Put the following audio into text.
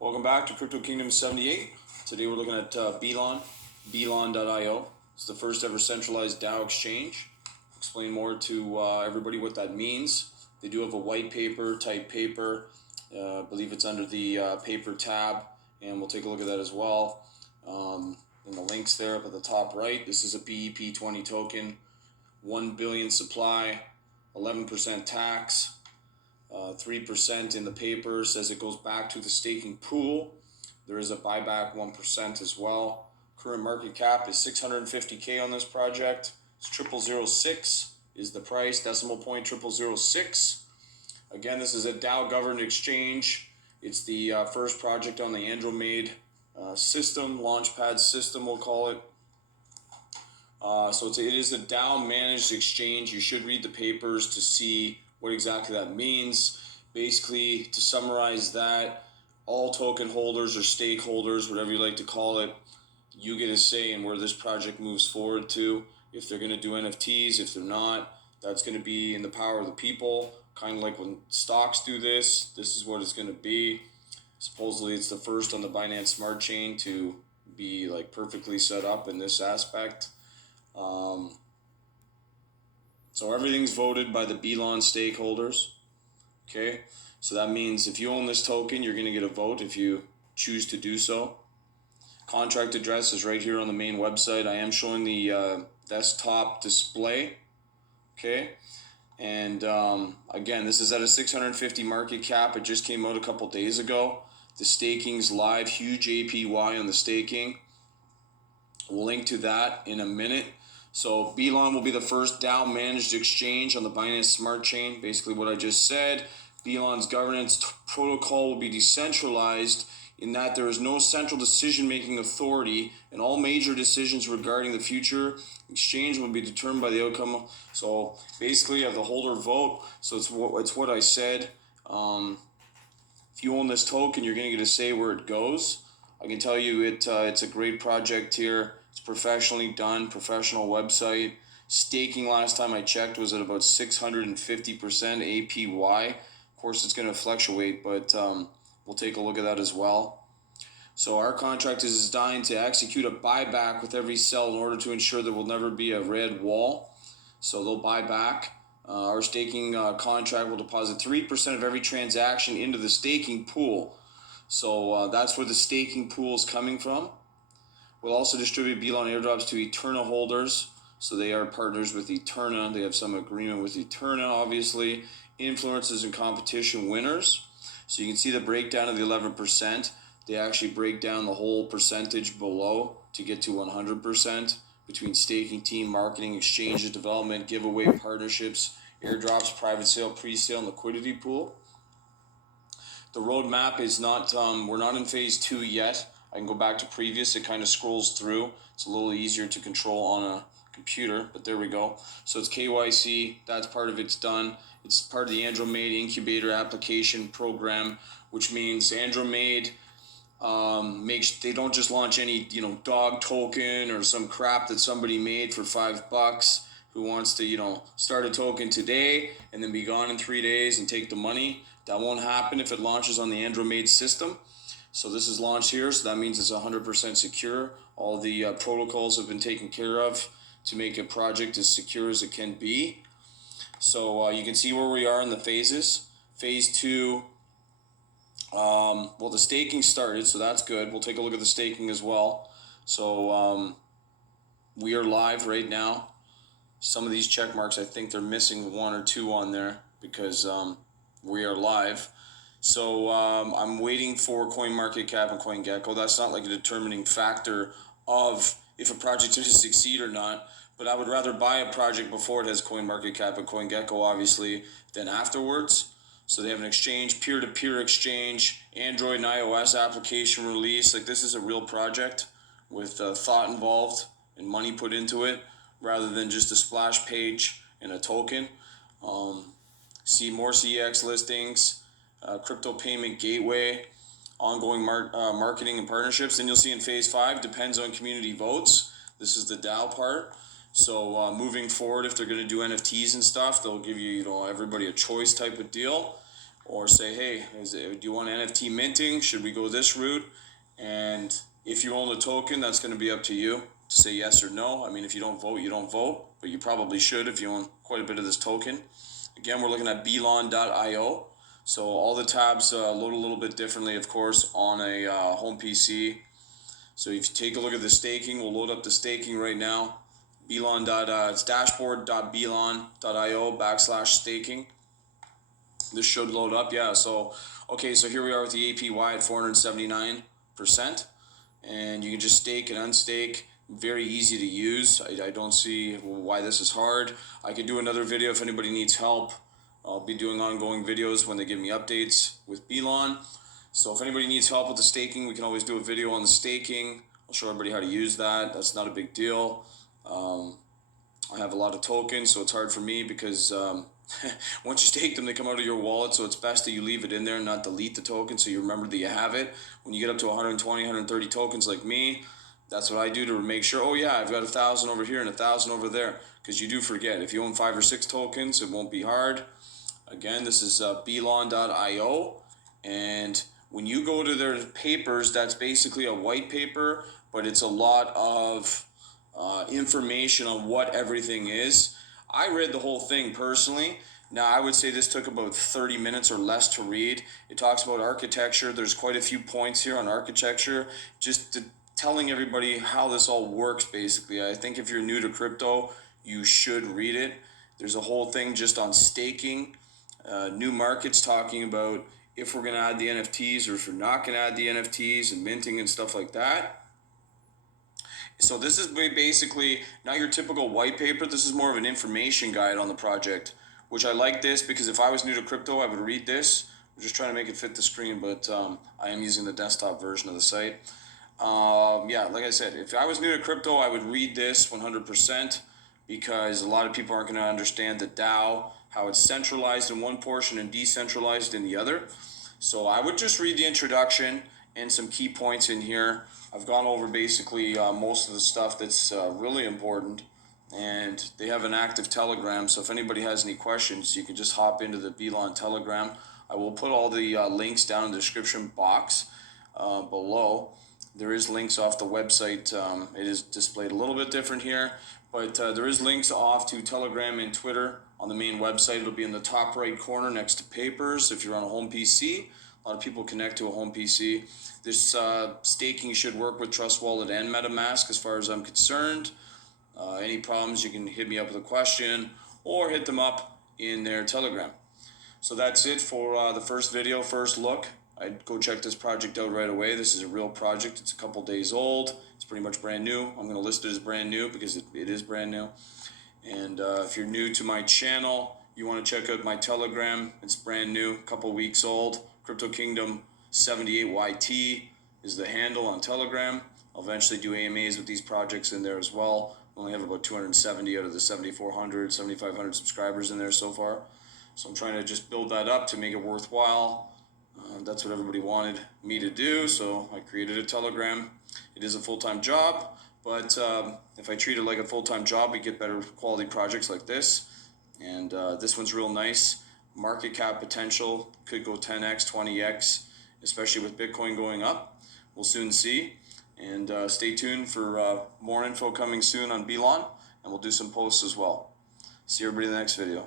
Welcome back to Crypto Kingdom 78. Today we're looking at Belon.io. It's the first ever centralized DAO exchange. Explain more to everybody what that means. They do have a white paper, type paper. I believe it's under the paper tab, and we'll take a look at that as well. And the links there up at the top right. This is a BEP20 token, 1 billion supply, 11% tax. 3% in the paper says it goes back to the staking pool. There is a buyback 1% as well. Current market cap is 650K on this project. It's 0006 is the price, decimal point 0006. Again, this is a DAO governed exchange. It's the first project on the Andromeda system, launchpad system we'll call it. So it is a DAO managed exchange. You should read the papers to see what exactly that means. Basically, to summarize that, all token holders or stakeholders, whatever you like to call it, you get a say in where this project moves forward to. If they're going to do NFTs, if they're not, that's going to be in the power of the people. Kind of like when stocks do this, this is what it's going to be. Supposedly, it's the first on the Binance Smart Chain to be like perfectly set up in this aspect. So everything's voted by the Belon stakeholders. Okay, so that means if you own this token, you're going to get a vote if you choose to do so. Contract address is right here on the main website. I am showing the desktop display. Okay, and again, this is at a 650 market cap. It just came out a couple days ago. The staking's live, huge APY on the staking. We'll link to that in a minute. So Belon will be the first DAO managed exchange on the Binance Smart Chain. Basically what I just said. Belon's governance protocol will be decentralized in that there is no central decision-making authority, and all major decisions regarding the future exchange will be determined by the outcome. So basically you have the holder vote. So it's what I said. If you own this token, you're going to get a say where it goes. I can tell you it's a great project here. It's professionally done, professional website. Staking last time I checked was at about 650% APY. Of course, it's going to fluctuate, but we'll take a look at that as well. So our contract is designed to execute a buyback with every sell in order to ensure there will never be a red wall. So they'll buy back. Our staking contract will deposit 3% of every transaction into the staking pool. So that's where the staking pool is coming from. We'll also distribute Belon airdrops to Eterna holders. So they are partners with Eterna. They have some agreement with Eterna, obviously. Influencers and competition winners. So you can see the breakdown of the 11%. They actually break down the whole percentage below to get to 100% between staking team, marketing, exchanges, development, giveaway, partnerships, airdrops, private sale, pre-sale, and liquidity pool. The roadmap is not, we're not in phase 2 yet. I can go back to previous. It kind of scrolls through. It's a little easier to control on a computer, but there we go. So it's KYC. That's part of it's done. It's part of the Andromeda incubator application program, which means Andromeda they don't just launch any dog token or some crap that somebody made for $5 who wants to start a token today and then be gone in 3 days and take the money. That won't happen if it launches on the Andromeda system. So this is launched here, so that means it's 100% secure. All the protocols have been taken care of to make a project as secure as it can be. So you can see where we are in the phases. Phase 2, the staking started, so that's good. We'll take a look at the staking as well. So we are live right now. Some of these check marks, I think they're missing 1 or 2 on there because we are live. So I'm waiting for CoinMarketCap and CoinGecko. That's not like a determining factor of if a project is going to succeed or not. But I would rather buy a project before it has CoinMarketCap and CoinGecko, obviously, than afterwards. So they have an exchange, peer-to-peer exchange, Android and iOS application release. Like, this is a real project with thought involved and money put into it, rather than just a splash page and a token. See more CEX listings. Crypto payment gateway, ongoing marketing and partnerships. Then you'll see in phase 5, depends on community votes. This is the DAO part. So moving forward, if they're going to do NFTs and stuff, they'll give you everybody a choice type of deal. or say, hey, do you want NFT minting? Should we go this route? And if you own the token, that's going to be up to you to say yes or no. I mean, if you don't vote, you don't vote, but you probably should if you own quite a bit of this token. Again, we're looking at Belon.io. So all the tabs load a little bit differently, of course, on a home PC. So if you take a look at the staking, we'll load up the staking right now. Belon. It's dashboard.belon.io/staking. This should load up, yeah. So, okay, so here we are with the APY at 479%. And you can just stake and unstake. Very easy to use. I don't see why this is hard. I could do another video if anybody needs help. I'll be doing ongoing videos when they give me updates with Belon. So if anybody needs help with the staking, we can always do a video on the staking. I'll show everybody how to use that. That's not a big deal. I have a lot of tokens, so it's hard for me because once you stake them, they come out of your wallet, so it's best that you leave it in there and not delete the token so you remember that you have it. When you get up to 120, 130 tokens like me, that's what I do to make sure, oh yeah, I've got 1,000 over here and 1,000 over there, because you do forget. If you own 5 or 6 tokens, it won't be hard. Again, this is Belon.io, and when you go to their papers, that's basically a white paper, but it's a lot of information on what everything is. I read the whole thing personally. Now, I would say this took about 30 minutes or less to read. It talks about architecture. There's quite a few points here on architecture, just telling everybody how this all works, basically. I think if you're new to crypto, you should read it. There's a whole thing just on staking, new markets, talking about if we're going to add the NFTs or if we're not going to add the NFTs, and minting and stuff like that. So this is basically not your typical white paper. This is more of an information guide on the project, which I like this because if I was new to crypto, I would read this. I'm just trying to make it fit the screen, but I am using the desktop version of the site. Yeah, like I said, if I was new to crypto, I would read this 100% because a lot of people aren't going to understand the DAO, how it's centralized in one portion and decentralized in the other. So I would just read the introduction and some key points in here. I've gone over basically most of the stuff that's really important, and they have an active Telegram, so if anybody has any questions, you can just hop into the Belon Telegram. I will put all the links down in the description box below. There is links off the website. It is displayed a little bit different here, but there is links off to Telegram and Twitter on the main website. It'll be in the top right corner next to papers if you're on a home PC. A lot of people connect to a home PC. This staking should work with Trust Wallet and MetaMask as far as I'm concerned. Any problems, you can hit me up with a question or hit them up in their Telegram. So that's it for the first video, first look. I'd go check this project out right away. This is a real project. It's a couple days old. It's pretty much brand new. I'm going to list it as brand new because it is brand new. And if you're new to my channel, you want to check out my Telegram. It's brand new, a couple weeks old. Crypto Kingdom 78YT is the handle on Telegram. I'll eventually do AMAs with these projects in there as well. I only have about 270 out of the 7,400, 7,500 subscribers in there so far. So I'm trying to just build that up to make it worthwhile. That's what everybody wanted me to do, so I created a Telegram. It is a full-time job, but if I treat it like a full-time job, we get better quality projects like this. And this one's real nice. Market cap potential could go 10x, 20x, especially with Bitcoin going up. We'll soon see. And stay tuned for more info coming soon on Belon, and we'll do some posts as well. See everybody in the next video.